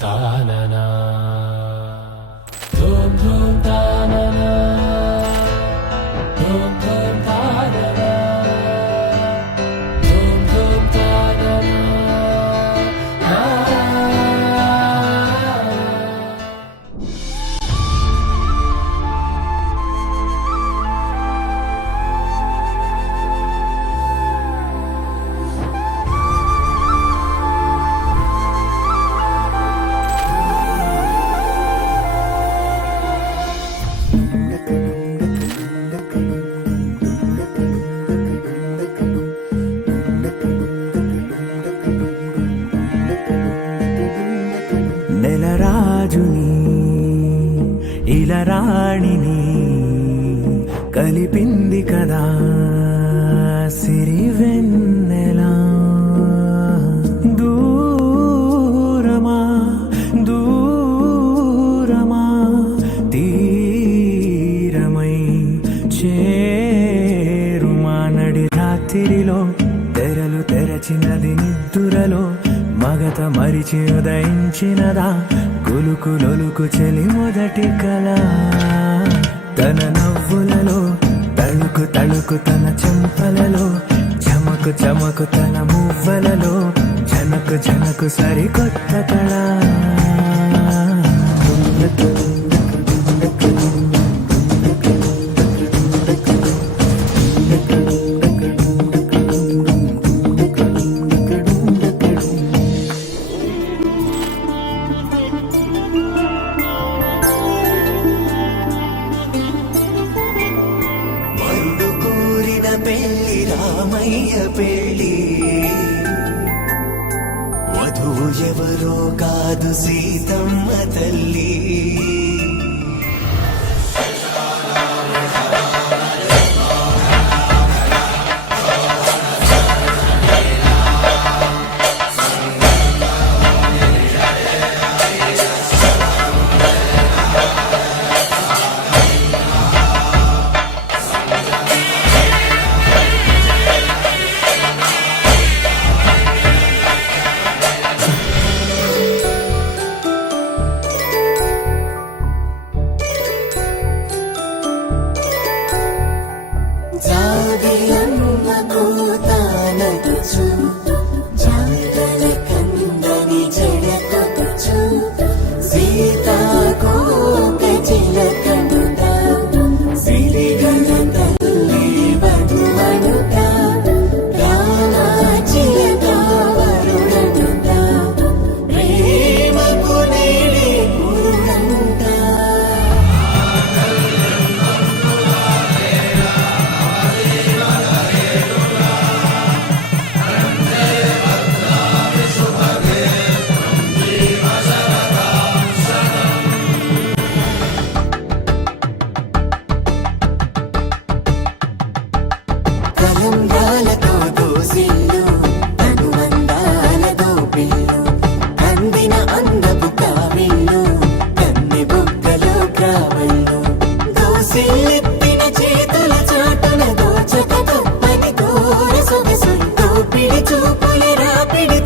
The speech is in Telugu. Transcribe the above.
తాననా ధూమ్ ధూమ్ తాననా ధూమ్ ధూమ్ తాననా ధూమ్ ధూమ్ తాననా నెలరాజుని ఇలరాణిని కలిపింది కదా సిరివెన్నెలా దూరమా దూరమా తీరమై చేరుమా నడి రాత్రిలో తెరలు తెరచినది నిద్దురలో మగత మరిచి ఉదయించినదా కులుకులొలుకు చెలి మొదటి కళ తన నవ్వులలో తళుకు తళుకు తన చెంపలలో చమకు చమకు తన మువ్వలలో జనకు జనకు సరికొత్త కళ పెళ్లి రామయ్య పెళ్లి వధువు ఎవరో కాదు సీతమ్మ తల్లి కలంబ్రాలతో దోసిల్లు అనుబంధాలతో పిల్లు అందిన అందపు కావిళ్ళు కన్నె బొక్కలో క్రావళ్ళు దోసిల్లెత్తిన చేతుల చాటున దోచక తప్పని దూర సొగసు దోపిడి చూపుల రాపిడి